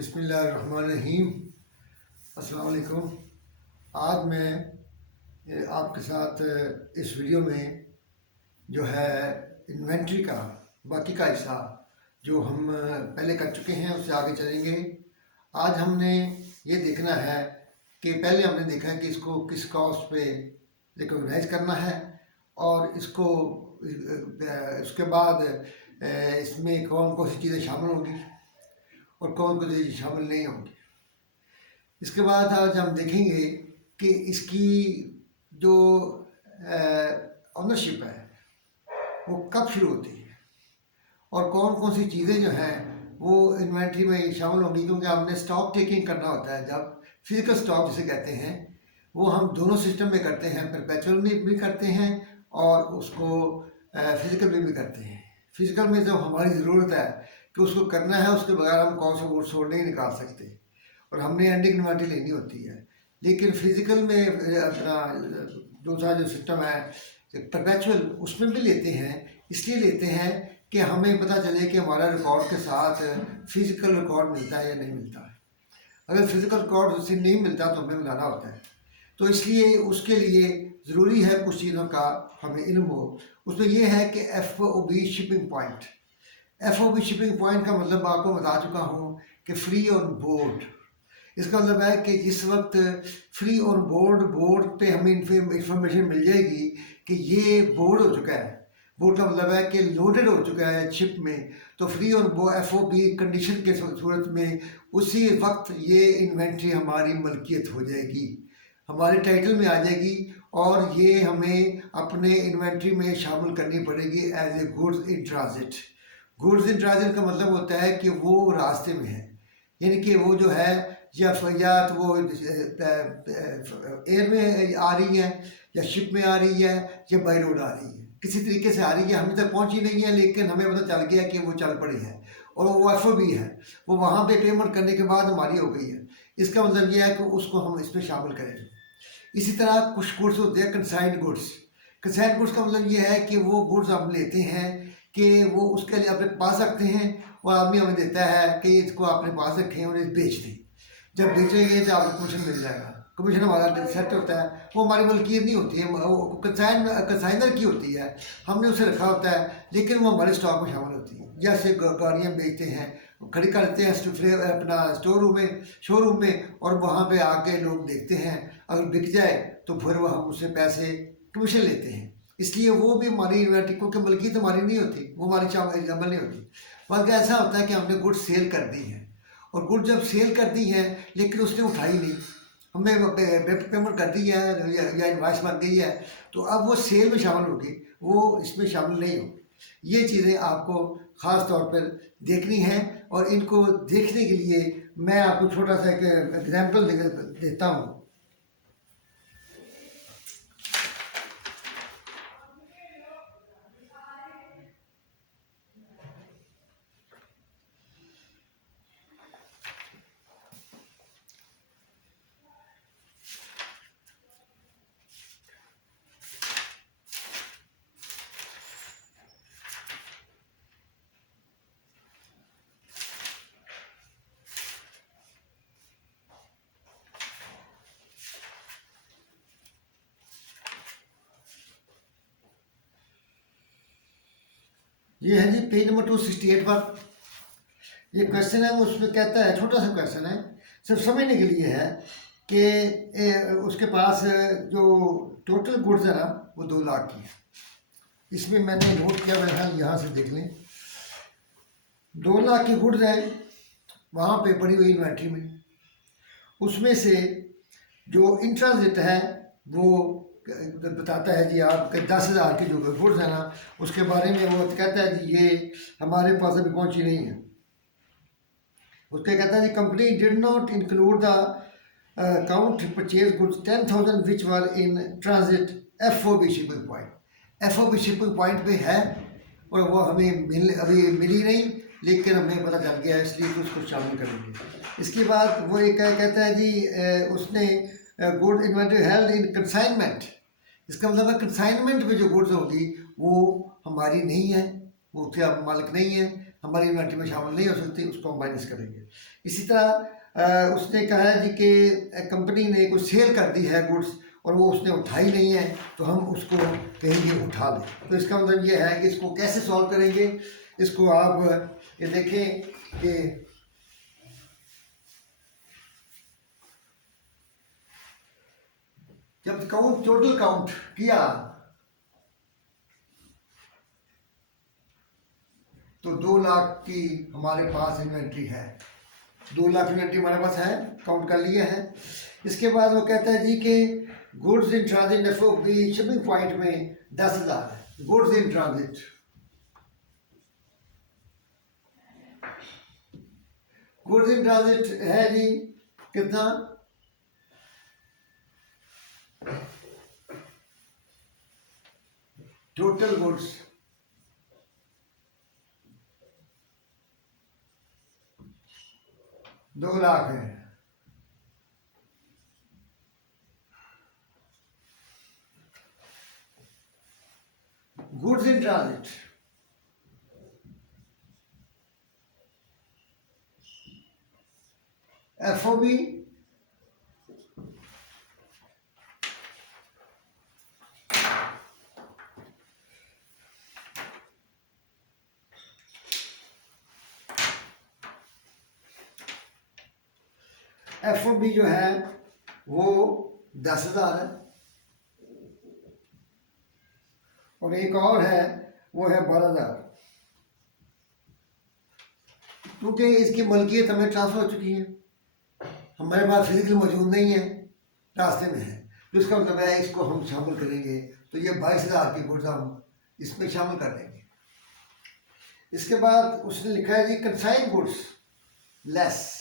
बिस्मिल्लाहिर्रहमानिर्रहीम। अस्सलाम वालेकुम। आज मैं आपके साथ इस वीडियो में जो है इन्वेंट्री का बाकी का हिस्सा जो हम पहले कर चुके हैं उससे आगे चलेंगे। आज हमने ये देखना है कि पहले हमने देखा है कि इसको किस कॉस्ट पे रिकॉग्नाइज करना है और इसको उसके बाद इसमें कौन कौन सी चीज़ें शामिल होंगी और कौन कौन सी शामिल नहीं होंगी। इसके बाद आज हम देखेंगे कि इसकी जो ऑनरशिप है वो कब शुरू होती है और कौन कौन सी चीज़ें जो हैं वो इन्वेंट्री में शामिल होंगी, क्योंकि हमने स्टॉक टेकिंग करना होता है। जब फिजिकल स्टॉक जिसे कहते हैं वो हम दोनों सिस्टम में करते हैं, परपेचुअल में भी करते हैं और उसको फिजिकल में भी करते हैं। फिजिकल में जब हमारी ज़रूरत है कि उसको करना है, उसके बगैर हम कॉस्ट ऑफ गुड्स सोल्ड नहीं निकाल सकते और हमने एंडिंग इन्वेंट्री लेनी होती है। लेकिन फिजिकल में अपना दूसरा जो सिस्टम है परपेचुअल, उसमें भी लेते हैं। इसलिए लेते हैं कि हमें पता चले कि हमारा रिकॉर्ड के साथ फिजिकल रिकॉर्ड मिलता है या नहीं मिलता है। अगर फिजिकल रिकॉर्ड उससे नहीं मिलता तो हमें मिलाना होता है। तो इसलिए उसके लिए ज़रूरी है कुछ चीज़ों का हमें इल्म हो। उसमें यह है कि FOB shipping point. FOB shipping point का मतलब आपको बता चुका हूँ कि फ्री ऑन बोर्ड। इसका मतलब है कि जिस वक्त फ्री ऑन बोर्ड पे हमें इंफॉर्मेशन मिल जाएगी कि ये बोर्ड हो चुका है, बोर्ड का मतलब है कि लोडेड हो चुका है शिप में, तो फ्री ऑन FOB कंडीशन के सूरत में उसी वक्त ये इन्वेंट्री हमारी मलकियत हो जाएगी, हमारे टाइटल में आ जाएगी और ये हमें अपने इन्वेंट्री में शामिल करनी पड़ेगी as a goods in transit. Goods in transit का मतलब होता है कि वो रास्ते में है, यानी कि वो जो है या तो वो एयर में आ रही है या शिप में आ रही है या बाई रोड आ रही है, किसी तरीके से आ रही है, हमें तक पहुंची नहीं है लेकिन हमें पता चल गया कि वो चल पड़ी है और वो FOB है, वो वहाँ पे पेमेंट करने के बाद हमारी हो गई है। इसका मतलब ये है कि उसको हम इसमें शामिल करेंगे। इसी तरह कुछ गुड्स होते हैं कंसाइन्ड गुड्स। कंसाइन्ड गुड्स का मतलब ये है कि वो गुड्स हम लेते हैं कि वो उसके लिए अपने पास रखते हैं और आदमी हमें देता है कि इसको अपने पास रखें और इसे बेच दें। जब बेचेंगे तो आपको कमीशन मिल जाएगा। कमीशन हमारा सेट होता है, वो हमारी मलकियत नहीं होती है, वो कंसाइनर की होती है, हमने उसे रखा होता है लेकिन वो हमारे स्टॉक में शामिल होती है। जैसे गाड़ियाँ बेचते हैं, खड़ी कर देते हैं अपना शोरूम में और वहाँ पे आके लोग देखते हैं, अगर बिक जाए तो फिर वो हम उससे पैसे कमीशन लेते हैं। इसलिए वो भी हमारी इन्वेंट्री, क्योंकि मलकियत हमारी नहीं होती, वो हमारी जमल नहीं होती। बल्कि ऐसा होता है कि हमने गुड सेल कर दी है और गुड जब सेल कर दी है लेकिन उसने उठाई नहीं, हमने पेमेंट कर दी है या इनवॉइस बन गई है, तो अब वो सेल में शामिल होगी, वो इसमें शामिल नहीं होगी। ये चीज़ें आपको ख़ास तौर पर देखनी है और इनको देखने के लिए मैं आपको छोटा सा एक एग्जाम्पल देता हूँ। ये है जी पेज नंबर 268 पर ये क्वेश्चन है। उसमें कहता है, छोटा सा क्वेश्चन है, सिर्फ समझने के लिए है कि उसके पास जो टोटल गुड्स है ना वो 2 लाख की है। इसमें मैंने नोट किया, मैं यहाँ से देख लें, 2 लाख की गुड्स है वहाँ पे पड़ी हुई इन्वेंट्री में। उसमें से जो इंट्रांजिट है वो बताता है जी आपके 10,000 की जो गुड्स है ना उसके बारे में वो कहता है जी ये हमारे पास अभी पहुंची नहीं है। उसके कहता है जी company did not include the count purchase goods 10,000 which were in transit FOB shipping point. FOB shipping point पे है और वो हमें अभी मिली नहीं लेकिन हमें पता चल गया है, इसलिए तो उसको शामिल करेंगे। इसके बाद वो एक कहता है जी उसने good inventory held in consignment. इसका मतलब है कंसाइनमेंट में जो गुड्स होगी वो हमारी नहीं है, वो उसके मालिक नहीं है, हमारी इन्वेंट्री में शामिल नहीं हो सकती, उसको हम माइनस करेंगे। इसी तरह उसने कहा है जी कि कंपनी ने कुछ सेल कर दी है गुड्स और वो उसने उठाई नहीं है, तो हम उसको कहेंगे उठा दें। तो इसका मतलब ये है कि इसको कैसे सॉल्व करेंगे। इसको आप ये देखें कि जब काउंट टोटल काउंट किया तो 2 लाख की हमारे पास इन्वेंट्री है, 2 लाख इन्वेंट्री हमारे पास है, काउंट कर लिए हैं। इसके बाद वो कहता है जी कि goods in transit FOB shipping point में 10,000 है। Goods in transit, goods in transit है जी कितना, टोटल गुड्स 2 लाख है। Goods in transit FOB FOB जो है वो 10,000 है और एक और है वो है 12,000, क्योंकि इसकी मलकियत हमें ट्रांसफर हो चुकी है, हमारे पास फिजिकल मौजूद नहीं है, रास्ते में है। तो इसका मतलब है इसको हम शामिल करेंगे तो ये 22,000 की गुड्स हम इसमें शामिल कर देंगे। इसके बाद उसने लिखा है जी कंसाइन गुड्स लेस,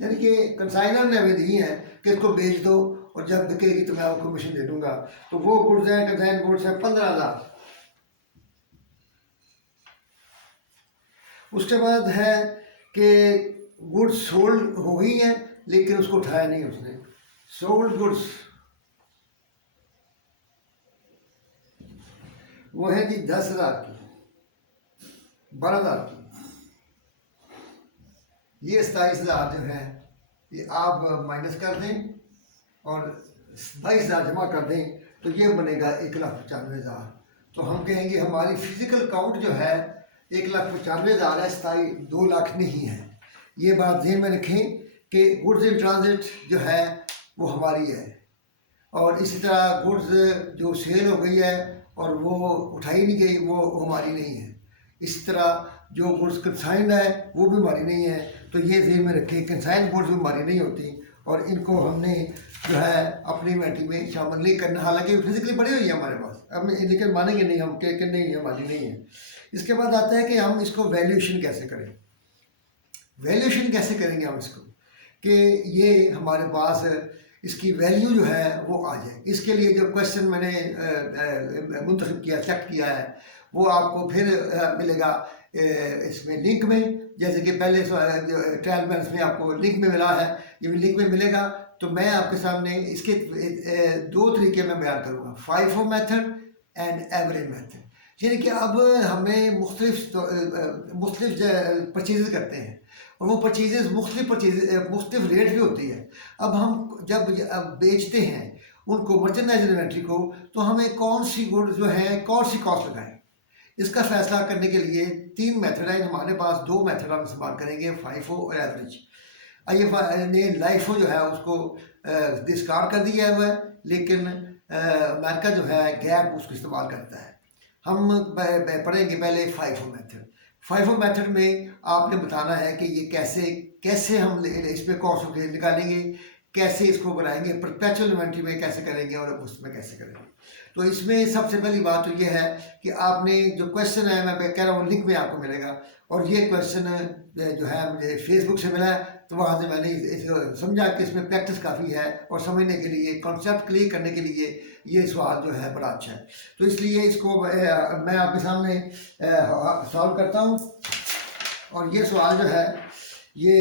यानी कि कंसाइनर ने हमें दी है कि इसको बेच दो और जब बिकेगी तो मैं आपको कमीशन दे दूंगा। तो वो गुड्स हैं, कंसाइन गुड्स है 15,000। उसके बाद है कि गुड्स सोल्ड हो गई हैं लेकिन उसको उठाया नहीं उसने, सोल्ड गुड्स वो है जी 10,000 की, 12,000 की, ये 27,000 जो है ये आप माइनस कर दें और 22,000 जमा कर दें तो ये बनेगा 1,95,000। तो हम कहेंगे हमारी फिजिकल काउंट जो है 1,95,000 है, 2 लाख नहीं है। ये बात ध्यान में रखें कि गुड्स इन ट्रांजिट जो है वो हमारी है और इसी तरह गुड्स जो सेल हो गई है और वो उठाई नहीं गई वो हमारी नहीं है। इस तरह जो गुड्स कंसाइंड है वो भी हमारी नहीं है। तो ये ध्यान में रखें कंसाइंड गुड्स भी हमारी नहीं होती और इनको हमने जो है अपनी इन्वेंट्री में शामिल नहीं करना, हालांकि फिजिकली पड़ी हुई है हमारे पास, अब लेकिन मानेंगे नहीं हम कि नहीं हमारी नहीं है। इसके बाद आता है कि हम इसको वैल्यूएशन कैसे करें, वैल्यूएशन कैसे करेंगे हम इसको कि ये हमारे पास इसकी वैल्यू जो है वो आ जाए। इसके लिए जो क्वेश्चन मैंने मुंतखब किया, सेलेक्ट किया है वो आपको फिर मिलेगा इसमें लिंक में, जैसे कि पहले ट्रायल बैलेंस में आपको लिंक में मिला है, ये भी लिंक में मिलेगा। तो मैं आपके सामने इसके 2 तरीके में बयान करूँगा, FIFO method and average method. यानी कि अब हमें मुख्तलिफ परचेज़ करते हैं और वो परचेज़ मुख्तलिफ रेट भी होती है। अब हम जब बेचते हैं उनको मर्चेंडाइज इन्वेंट्री को, तो हमें कौन सी गुड्स जो है कौन सी कॉस्ट लगाएं, इसका फैसला करने के लिए 3 मेथड है हमारे पास। 2 मेथड हम इस्तेमाल करेंगे, FIFO और एवरेज। ये लाइफो जो है उसको डिस्कार्ड कर दिया हुआ है, लेकिन अमेरिका जो है गैप उसको इस्तेमाल करता है। हम पढ़ेंगे पहले FIFO मेथड। FIFO मेथड में आपने बताना है कि ये कैसे हम इस पर कॉस्ट निकालेंगे, कैसे इसको बनाएंगे, परपेचुअल इन्वेंट्री में कैसे करेंगे और उसमें कैसे करेंगे। तो इसमें सबसे पहली बात तो ये है कि आपने जो क्वेश्चन है, मैं कह रहा हूँ लिंक में आपको मिलेगा, और ये क्वेश्चन जो है मुझे फेसबुक से मिला है, तो वहाँ से मैंने इसको समझा कि इसमें प्रैक्टिस काफ़ी है और समझने के लिए, कॉन्सेप्ट क्लियर करने के लिए ये सवाल जो है बड़ा अच्छा है। तो इसलिए इसको मैं आपके सामने सॉल्व करता हूँ। और ये सवाल जो है ये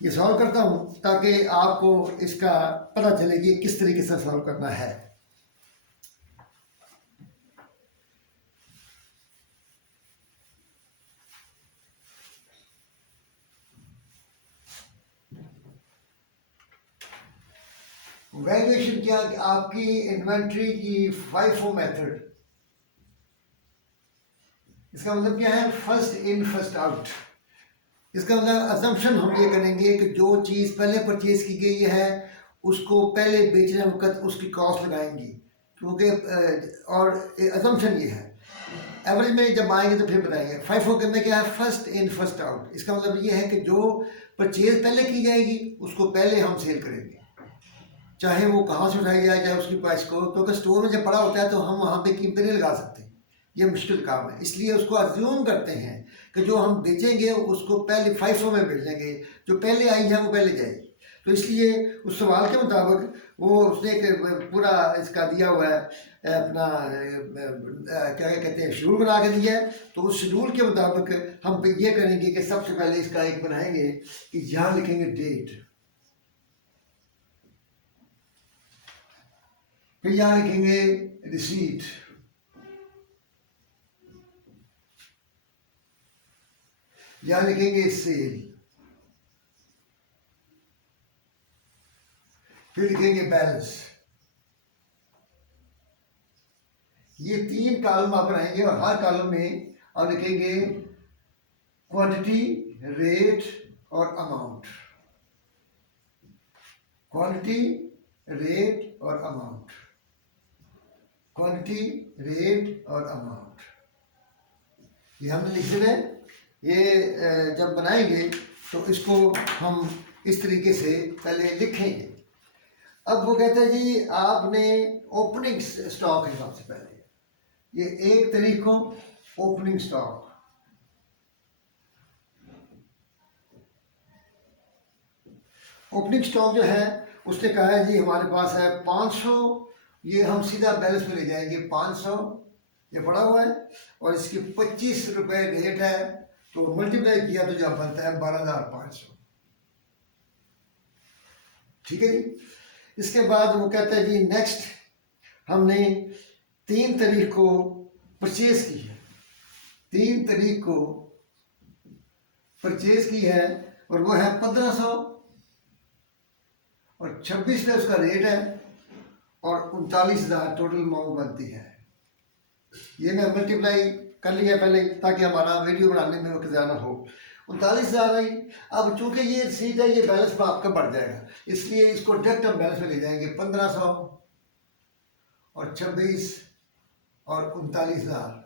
ये सॉल्व करता हूँ ताकि आपको इसका पता चले कि किस तरीके से सॉल्व करना है। वैल्यूएशन क्या, आपकी इन्वेंट्री की FIFO मेथड, इसका मतलब क्या है, फर्स्ट इन फर्स्ट आउट। इसका मतलब अजम्पशन हम ये करेंगे कि जो चीज़ पहले परचेज की गई है उसको पहले बेचने वक्त उसकी कॉस्ट लगाएंगी, क्योंकि और अजम्पशन ये है। एवरेज में जब आएंगे तो फिर बताएंगे। FIFO के में क्या है, फर्स्ट इन फर्स्ट आउट। इसका मतलब ये है कि जो परचेज पहले की जाएगी उसको पहले हम सेल करेंगे, चाहे वो कहाँ से उठाई जाए, चाहे उसकी प्राइस को, क्योंकि स्टोर में जब पड़ा होता है तो हम वहाँ पे कीमतें नहीं लगा सकते, ये मुश्किल काम है। इसलिए उसको अज्यूम करते हैं कि जो हम बेचेंगे उसको पहले FIFO में बेचेंगे, जो पहले आई है वो पहले जाएगी। तो इसलिए उस सवाल के मुताबिक वो उसने एक पूरा इसका दिया हुआ है, अपना क्या कहते हैं, शेड्यूल बना के दिया है। तो उस शेड्यूल के मुताबिक हम ये करेंगे कि सबसे पहले इसका एक बनाएंगे कि यहाँ लिखेंगे डेट, फिर यहाँ लिखेंगे रिसीट, यहाँ लिखेंगे सेल, फिर लिखेंगे बैलेंस। ये 3 कॉलम आप बनाएंगे और हर कॉलम में आप लिखेंगे क्वांटिटी, रेट और अमाउंट। क्वांटिटी, रेट और अमाउंट, क्वांटिटी, रेट और अमाउंट, ये हमने लिख दिया है। ये जब बनाएंगे तो इसको हम इस तरीके से पहले लिखेंगे। अब वो कहता है जी आपने ओपनिंग स्टॉक है, सबसे पहले ये 1 तारीख को ओपनिंग स्टॉक, ओपनिंग स्टॉक जो है उसने कहा है जी हमारे पास है 500, ये हम सीधा बैलेंस में ले जाएंगे 500, ये पड़ा हुआ है और इसके 25 रुपये रेट है, तो मल्टीप्लाई किया तो जब बनता है 12,500। ठीक है जी। इसके बाद वो कहता है जी नेक्स्ट हमने 3 तारीख को परचेज की है, 3 तारीख को परचेज की है और वो है 1500 और 26 पे उसका रेट है और 39,000 टोटल अमाउंट बनती है। ये मैं मल्टीप्लाई कर लिया पहले ताकि हमारा वीडियो बनाने में वक्त ज़्यादा हो। 39,000 आई। अब चूंकि ये सीट है, ये बैलेंस में आपका बढ़ जाएगा, इसलिए इसको डायरेक्ट हम बैलेंस में ले जाएंगे 1500 और 26 और 39,000।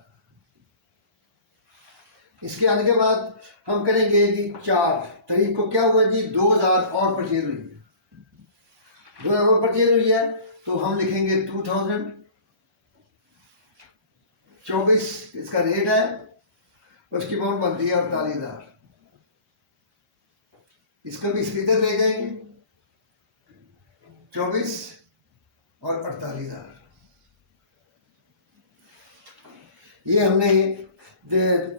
इसके आने के बाद हम करेंगे कि 4 तारीख को क्या हुआ जी, 2,000 और परचेज हुई है, 2,000 और परचेज हुई है, तो हम लिखेंगे 2000। 24 इसका रेट है, उसकी अमाउंट बनती है 48,000। इसको भी इधर ले जाएंगे 24 और 48,000। ये हमने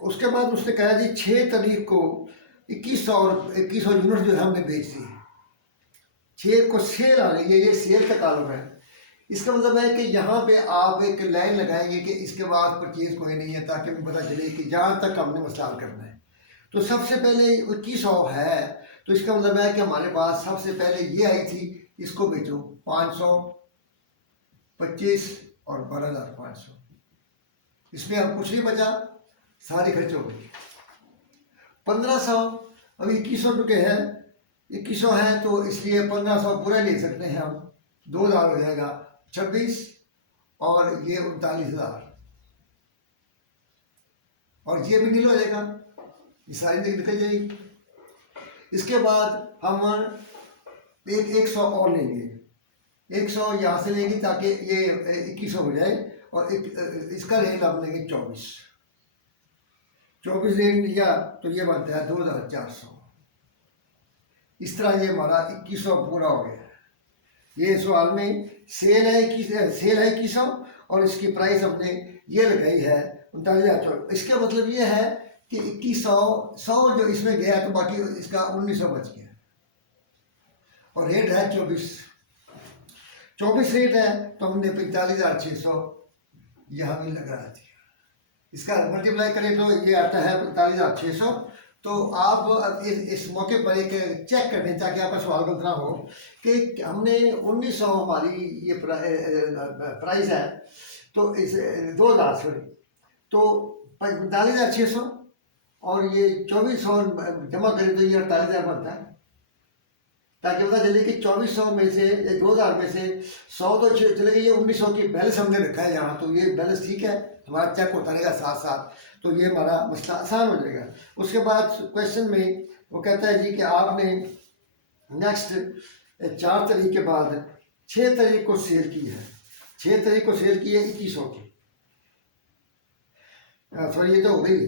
उसके बाद उसने कहा जी 6 तारीख को 2100 यूनिट जो है हमने बेच दी है, 6 को सेल आ गई है, ये सेल का कॉलम है। इसका मतलब है कि यहाँ पे आप एक लाइन लगाएंगे कि इसके बाद परचेज कोई नहीं है, ताकि हमें पता चले कि जहाँ तक हमने मसला करना है। तो सबसे पहले 2100 है, तो इसका मतलब है कि हमारे पास सबसे पहले ये आई थी, इसको बेचो 500, 25 और 12,500। इसमें अब कुछ नहीं बचा, सारे खर्च हो गए। 1500 अब 2100 रुपये है, 2100 है तो इसलिए 1500 पूरा ले सकते हैं हम, 2,000 हो जाएगा 26 और ये 39,000 और ये भी नील हो जाएगा, ये सारी निकल जाएगी। इसके बाद हम 100 और लेंगे, 100 यहाँ से लेंगे ताकि ये 2100 हो जाए और इसका रेट आप लेंगे 24 रेट लिया तो ये बनता है 2,400। इस तरह ये हमारा 2100 पूरा हो गया। ये सवाल में सेल है 2100 और इसकी प्राइस हमने ये लगाई है 39,000। इसका मतलब ये है कि 2100 जो इसमें गया तो बाकी इसका 1900 बच गया। और रेट है 24 रेट है, तो हमने 45,600 यहाँ भी लगा दिया। इसका मल्टीप्लाई करें तो ये आता है 45,600। तो आप अब इस मौके पर एक चेक कर लें ताकि आपका सवाल गलत ना हो कि हमने 1900 हमारी ये प्राइस है, तो इस 2000 सॉरी, तो 45,600 और ये 2400 जमा करें तो ये 48,000 बनता है, ताकि पता चले कि 2400 में से 2000 में से 100 तो चले गए, ये 1900 की बैलेंस हमने रखा है यहाँ, तो ये बैलेंस ठीक है, हमारा चेक होता रहेगा साथ साथ, तो ये हमारा मसला आसान हो जाएगा। उसके बाद क्वेश्चन में वो कहता है जी कि आपने नेक्स्ट 4 तारीख के बाद 6 तारीख को सेल की है, 6 तारीख को सेल की है 2100 की, सॉरी ये तो हो गई,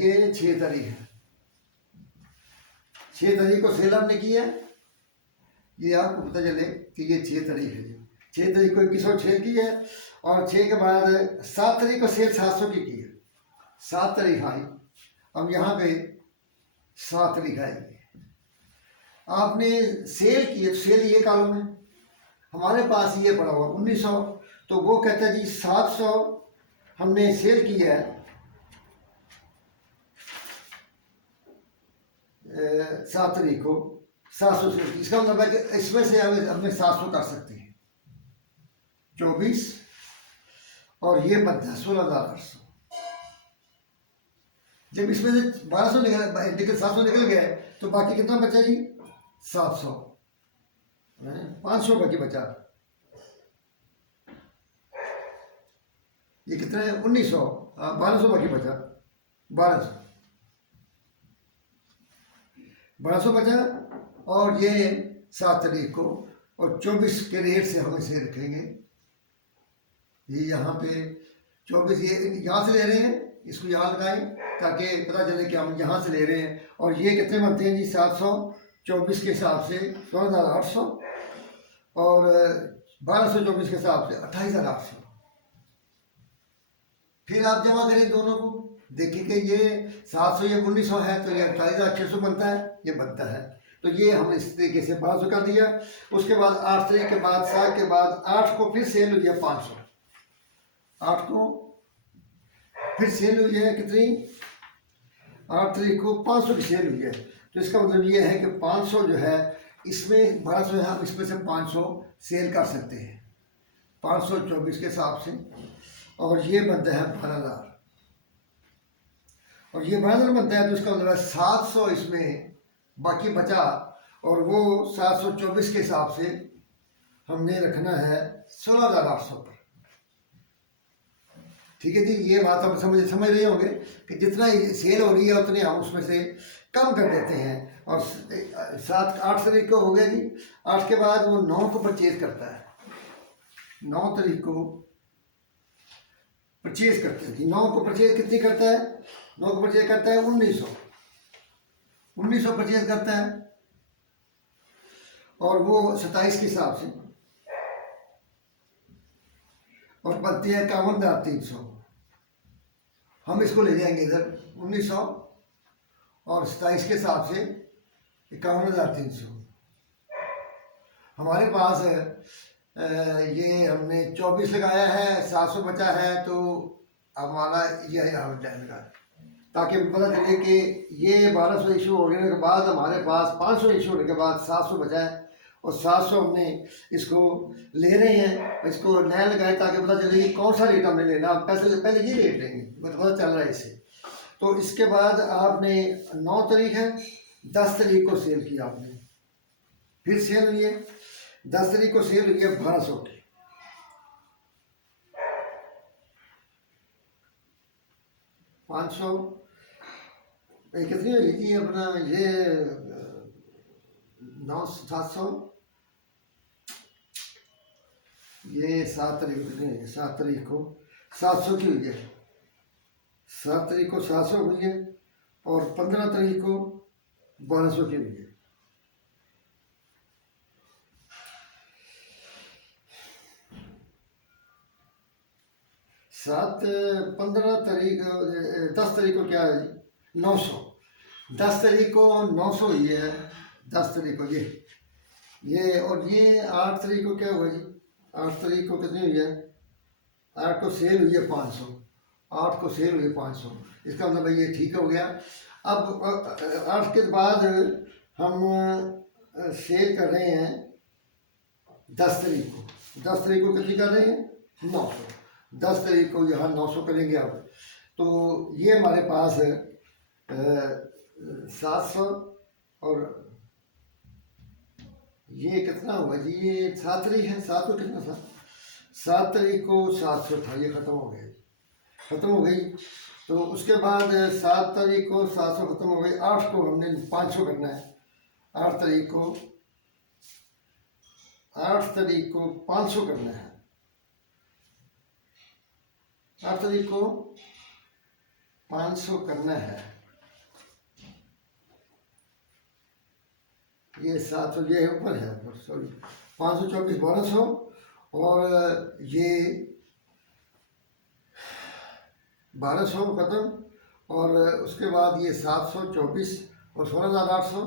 ये 6 तारीख है, 6 तारीख को सेल आपने की है, ये आपको पता चले कि ये 6 तारीख है, 6 तारीख को 2100 सेल की है, और 6 के बाद 7 तारीख को सेल 700 की है, 7 तारीख आई, अब यहाँ पे 7 तारीख आएगी, आपने सेल की है, सेल ये कॉलम है, हमारे पास ये पड़ा हुआ 1900, तो वो कहता है जी 700 हमने सेल की है 7 तारीख को 700 सेल की, इसका मतलब है कि इसमें से हमने 700 कर सकते हैं 24 और ये बनता है 16,800। जब इसमें से 1200 निकल 700 निकल गया तो बाकी कितना बचा जी 700, 500 बाकी बचा, ये कितना है 1900, 1200 बाकी बचा, 1200 बचा, और ये 7 तारीख को और 24 के रेट से हम इसे रखेंगे, ये यहाँ पे 24 ये यहाँ से ले रहे हैं, इसको यहाँ लगाएं ताकि पता चले कि हम यहाँ से ले रहे हैं, और ये कितने बनते हैं जी 700, 24 के हिसाब से 16,800 और 1224 के हिसाब से 28,800। फिर आप जमा करें दोनों को, देखिए कि ये 700 ये 1900 है, तो ये 28,600 बनता है, ये बनता है, तो ये हमने इस तरीके से 1200 कर दिया। उसके बाद 8 तारीख के बाद 7 के बाद 8 को फिर सेल हुई है 500, 8 को फिर सेल हुई है कितनी, 8 तारीख को 500 की सेल हुई है, तो इसका मतलब ये है कि 500 जो है इसमें 1200 है, हम इसमें से 500 सेल कर सकते हैं 524 के हिसाब से, और ये बनता है 12,000, और ये 12,000 बनता है, तो इसका मतलब है 700 इसमें बाकी बचा, और वो 724 के हिसाब से हमने रखना है 16,800 पर। ठीक है जी, ये बात आप समझ रहे होंगे कि जितना सेल हो रही है उतने हम उसमें से कम कर देते हैं, और 8 तारीख को हो गया जी, 8 के बाद वो 9 को परचेज करता है, 9 तारीख को परचेज करते हैं जी, 9 को परचेज कितनी करता है, 9 को परचेज करता है 1900 परचेज करता है, और वो 27 के हिसाब से, और बनती है 51,300, हम इसको ले जाएंगे इधर 1900 और 27 के हिसाब से 51,300। हमारे पास ये हमने 24 लगाया है, 700 बचा है, तो हमारा ये हम जाएगा, ताकि पता चले कि ये 1200 इशू होने के बाद हमारे पास 500 इशू होने के बाद 700 बचा है, और 700 हमने इसको ले रहे हैं, इसको नया लगाए ताकि पता चले कि कौन सा रेट हमने लेना, पैसे पहले ये रेट लेंगे, पता चल रहा है इससे। तो इसके बाद आपने 9 तारीख है, 10 तारीख को सेल किया आपने, फिर सेल हुई है 10 तारीख को सेल हुई है 1200 की, 500 कितनी हुई थी अपना ये 700, ये 7 तारीख को 7 तारीख को 700 की हुई है, 7 तारीख को 700 हुई है, और 15 तारीख को 1200 की हुई है। सात 15 तारीख 10 तारीख को क्या है जी 900, 10 तारीख को 900 हुई है, 10 तारीख को ये ये और ये 8 तारीख को क्या हुआ जी? 8 तारीख को कितनी हुई है? 8 को सेल हुई है 500। 8 को सेल हुई है 500, इसका मतलब भाई ये ठीक हो गया। अब 8 के बाद हम सेल कर रहे हैं 10 तारीख को। 10 तारीख को कितनी कर रहे हैं? 900। 10 तारीख को यहाँ 900 करेंगे अब। तो ये हमारे पास 700 और ये कितना हुआ जी? ये 7 तारीख है। 7 को कितना था? 7 तारीख को 700 था, ये ख़त्म हो गया, ख़त्म हो गई। तो उसके बाद 7 तारीख को 700 ख़त्म हो गई। 8 को हमने 500 करना है। 8 तारीख को 500 करना है। 8 तारीख को 500 करना है। ये 700 ये ऊपर है, सॉरी, 524 1200 और ये 1200 ख़त्म। और उसके बाद ये 724 और 16,800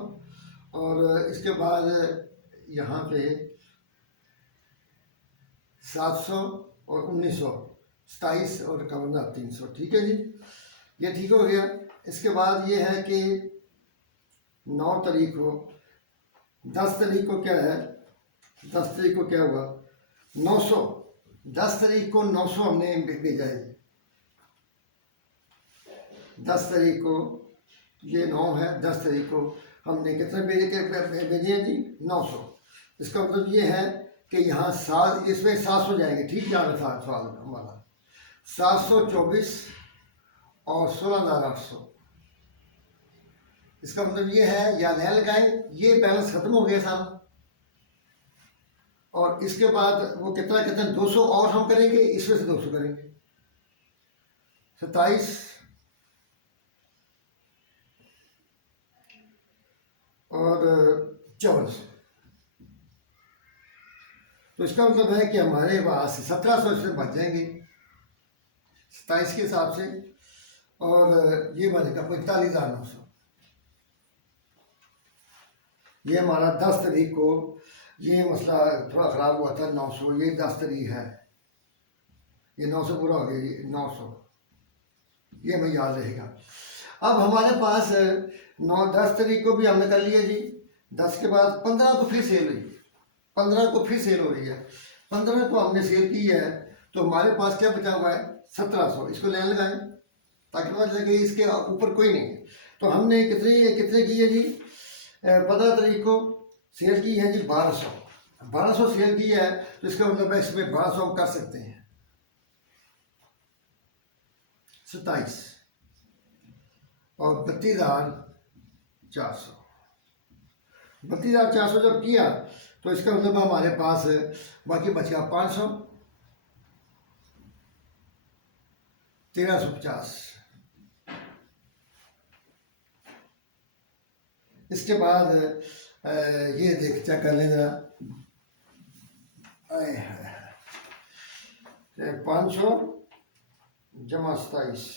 और इसके बाद यहाँ पे 700 और 1900, 27 और 51 300। ठीक है जी, ये ठीक हो गया। इसके बाद ये है कि 9 तारीख को 10 तारीख को क्या है? 10 तारीख को क्या हुआ? 900। 10 तारीख को 900 हमने भेजा है। 10 तारीख को ये 9 है। 10 तारीख को हमने कितने भेजे हैं जी? 900। इसका मतलब ये है कि यहाँ 7, इसमें 700 जाएंगे। ठीक जाना था सवाल हमारा। 724 और 16,800। इसका मतलब ये है, या नया लगाएं, ये बैलेंस खत्म हो गया सारा। और इसके बाद वो कितना कितना 200 और हम करेंगे, इसमें से 200 करेंगे। 27 और 5400। तो इसका मतलब है कि हमारे पास 1700 इसमें बच जाएंगे 27 के हिसाब से। और ये बनेगा 45,900। ये हमारा 10 तारीख को ये मसला थोड़ा ख़राब हुआ था। 900 ये 10 तारीख है, ये 900 पूरा हो गया जी। 900 ये हमें याद रहेगा। अब हमारे पास 10 तारीख को भी हमने कर लिया जी। 10 के बाद 15 को फिर सेल हुई। 15 को फिर सेल हो रही है। 15 को हमने सेल की है, तो हमारे पास क्या बचा हुआ है? 1700। इसको लेने लगाएं ताकि पता चले कि इसके ऊपर कोई नहीं है। तो हमने कितने की है जी? 15 तारीख को सेल की है जी 1200। 1200 सेल की है, तो इसका मतलब है इसमें 1200 हम कर सकते हैं। 27 और 32,400। 32,400 जब किया तो इसका मतलब हमारे पास बाकी बच गया 500, 1350। इसके बाद ये देख चेक कर लें जरा। 500 जमा 27,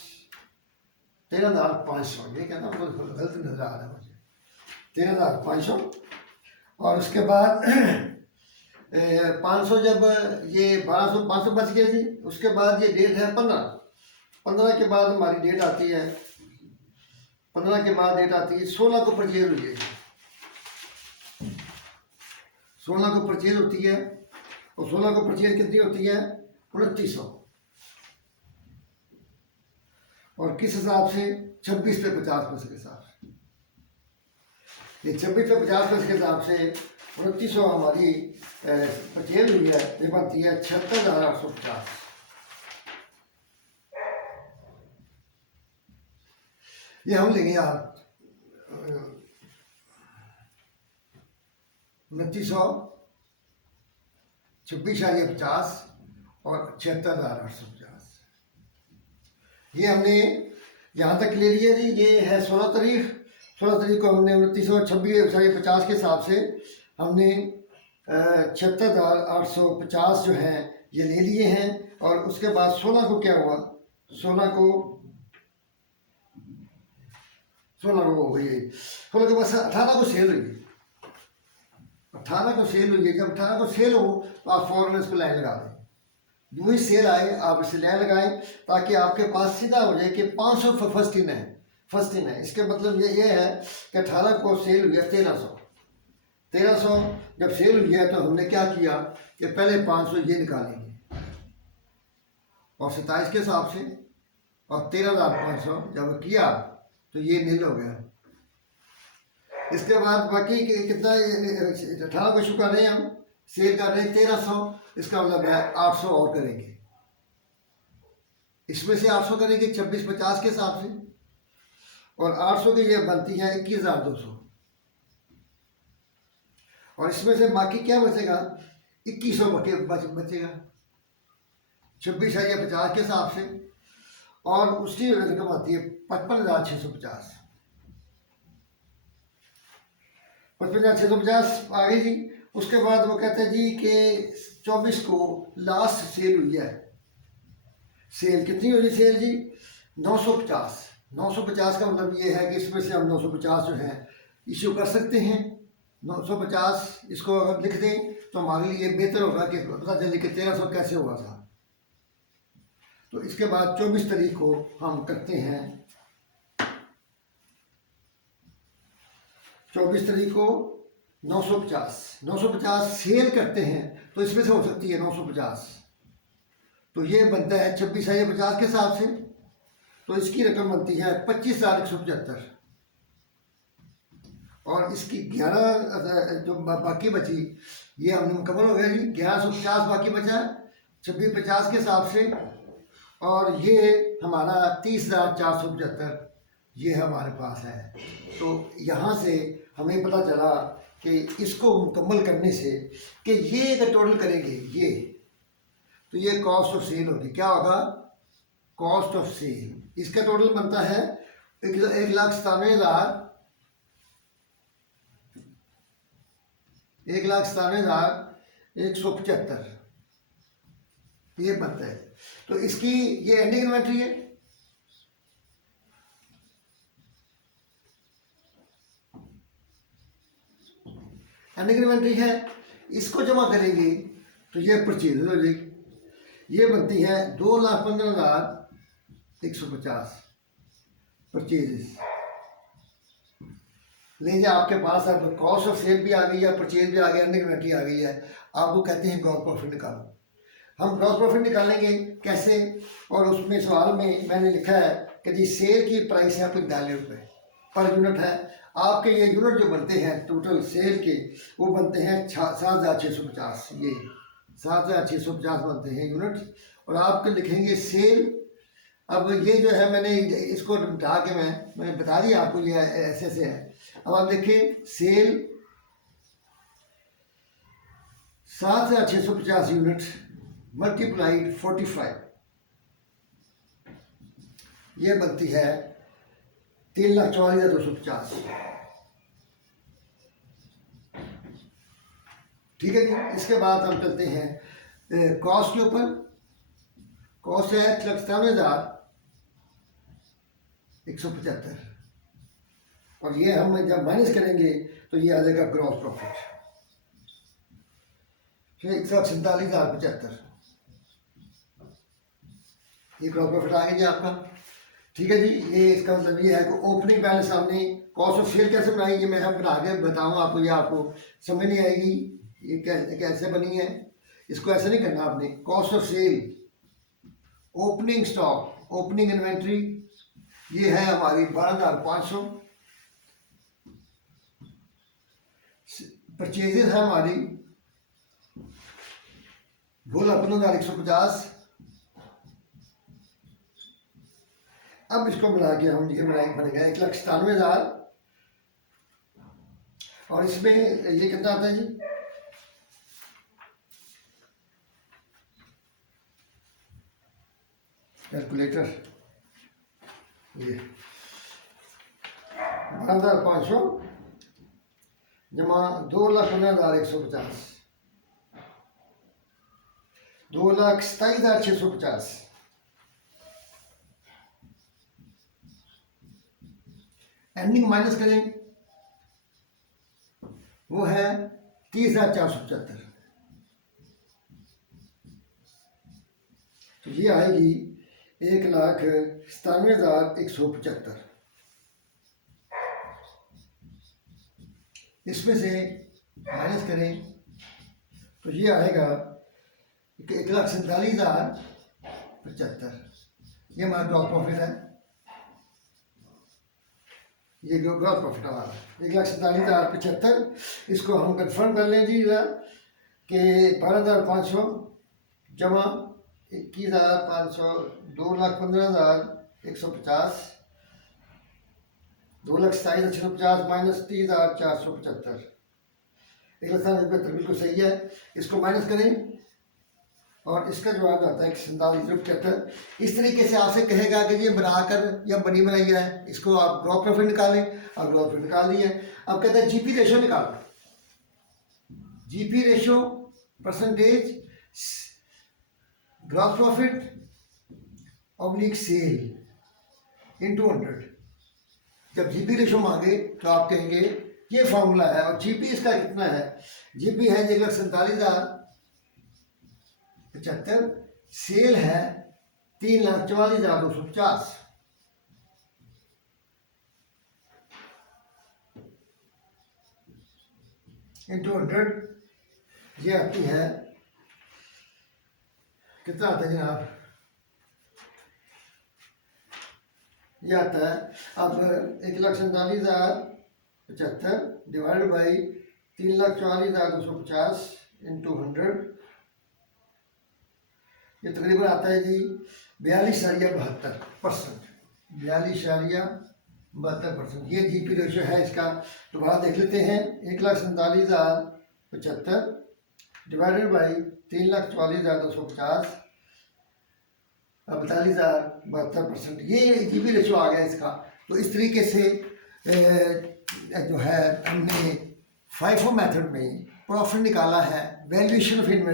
13,500। ये कहना गलत नजर आ रहा है मुझे। 13,500 और उसके बाद 500 जब ये 1200 500 बच गया जी। उसके बाद ये डेट है 15। 15 के बाद हमारी डेट आती है 15 के बाद डेट आती है 16 को परचेज हुई है। 16 को परचेज होती है और 16 को परचेज कितनी होती है? 2900। और किस हिसाब से? 26 पे 50% के हिसाब से। ये 26 पे 50% के हिसाब से 2900 हमारी परचेज हुई है। ये बनती है 76,850। ये हम लेंगे आप 2900, 26,50 और 76,850। ये हमने यहाँ तक ले लिया जी। ये है 16 तारीख। 16 तारीख को हमने 2900 26,50 के हिसाब से हमने 76,850 जो हैं ये ले लिए हैं। और उसके बाद 16 को क्या हुआ? 16 को हो गई। 16 के बाद 18 को सेल हुई। 18 को सेल हुई है, जब 18 को सेल हो तो आप फ़ौरन इसको लाइन लगा दें। जो ही सेल आए आप इसे लाइन लगाएं ताकि आपके पास सीधा हो जाए कि 500 फर्स्ट इन है, फर्स्ट इन है। इसके मतलब ये है कि 18 को सेल हुई है 1300 जब सेल हुई है तो हमने क्या किया कि पहले 500 ये निकालेंगे और 27 के हिसाब से, और 13,500 जब किया तो ये नील हो गया। इसके बाद बाकी कितना 18 को इशू कर रहे हैं, हम सेल कर रहे हैं 1300, इसका मतलब है 800 और करेंगे। इसमें से 800 करेंगे 2650 के हिसाब से, और 800 की ये बनती है 21,200, और इसमें से बाकी क्या बचेगा 2100 बचेगा 26,50 के हिसाब से, और उसकी रकम आती है 55,650। 55,650 आ गई जी। उसके बाद वो कहते हैं जी कि 24 को लास्ट सेल हुई है। सेल कितनी हुई सेल जी 950। 950 का मतलब ये है कि इसमें से हम 950 जो है इशू कर सकते हैं। 950 इसको अगर लिख दें तो हमारे लिए बेहतर होगा कि पता चले कि 1300 कैसे हुआ था। तो इसके बाद 24 तारीख को हम करते हैं, 24 तारीख को 950 सेल करते हैं तो इसमें से हो सकती है 950, तो ये बनता है 26,050 के हिसाब से, तो इसकी रकम बनती है 25,175, और इसकी 11 जो बाकी बची ये हमने मुकम्मल हो गया जी। 1150 बाकी बचा 2650 के हिसाब से, और ये हमारा 30,475 ये हमारे पास है। तो यहाँ से हमें पता चला कि इसको मुकम्मल करने से कि ये अगर टोटल करेंगे ये, तो ये कॉस्ट ऑफ सेल होगी। क्या होगा कॉस्ट ऑफ सेल, इसका टोटल बनता है 1,97,000 1,97,175 ये बनता है। तो इसकी ये एंडिंग इन्वेंट्री है। एंडिंग इन्वेंट्री है, इसको जमा करेंगे तो ये परचेज हो जाएगी। ये बनती है 2,15,150 परचेजेस। लीजिए आपके पास अब कॉस्ट ऑफ सेल भी आ गई है, परचेज भी आ गया, एंडिंग इन्वेंट्री आ गई है। आपको कहते हैं ग्रॉस प्रॉफिट निकालो। हम ग्रॉस प्रॉफिट निकालेंगे कैसे, और उसमें सवाल में मैंने लिखा है कि जी सेल की प्राइस है 45 रुपये पर यूनिट है। आपके ये यूनिट जो बनते हैं टोटल सेल के वो बनते हैं 7,650, ये 7,650 बनते हैं यूनिट, और आपके लिखेंगे सेल। अब ये जो है मैंने इसको उठा के मैंने बता दिया आपको ये ऐसे से है। अब आप देखें सेल 7,650 यूनिट मल्टीप्लाइड 45, ये बनती है 3,44,250। ठीक है जी। इसके बाद हम चलते हैं कॉस्ट के ऊपर। कॉस्ट है 1,97,175, और ये हम जब माइनस करेंगे तो ये आ जाएगा ग्रॉस प्रॉफिट, फिर 1,47,075 ये ग्रॉस प्रॉफिट आ गया जी आपका। ठीक है जी। ये इसका मतलब ये है कि ओपनिंग बैलेंस हमने कॉस्ट ऑफ सेल कैसे बनाई, ये मैं हम आगे बताऊंगा आपको, ये आपको समझ नहीं आएगी ये कैसे बनी है। इसको ऐसे नहीं करना आपने। Cost of sale, opening stock, opening inventory ये है हमारी 12,500। परचेजेस है हमारी 2,15,150। अब इसको मिला के हम ये बनेगा 1,97,000, और इसमें ये कितना आता है जी कैलकुलेटर, ये 12,500 जमा 2,15,150, 2,27,650, एंडिंग माइनस करें वो है 30,475। तो ये आएगी 1,97,175। इसमें से माइनस करें तो ये आएगा 1,47,075। ये हमारा ग्रॉस प्रॉफिट है, ये ग्रॉस प्रॉफिट हमारा 1,47,075। इसको हम कन्फर्म कर लें जी कि 12,500 जमा 21,500 2,15,150 2,27,650 माइनस 30,475 1,97,75 बिल्कुल सही है। इसको माइनस करें और इसका जवाब आता है 47,75। इस तरीके से आपसे कहेगा कि ये बनाकर या बनी बनाई है, इसको आप ग्रॉस प्रॉफिट निकालें और ग्रॉस प्रॉफिट निकाल दिए। अब कहते हैं जीपी रेशो निकालो। GP ratio percentage gross profit oblique sale into 100। जब जीपी रेशो मांगे तो आप कहेंगे ये फॉर्मूला है, और जीपी इसका कितना है, जीपी है 1,47,075, सेल है 3,44,250। इंटू 100 ये आती है, कितना आता है जनाब, ये आता है अब 1,47,075 डिवाइड बाई 3,44,250 इंटू 100। ये तकरीबन आता है जी 42.72%। 42.72%। ये जीपी रेशो है इसका। दोबारा देख लेते हैं, 1,47,075 डिवाइडेड बाई 3,44,250 42.72%। ये जीपी रेशो आ गया इसका। तो इस तरीके से जो है हमने FIFO मेथड में प्रॉफिट निकाला है, वैल्यूएशन ऑफ इन्वेंट्री।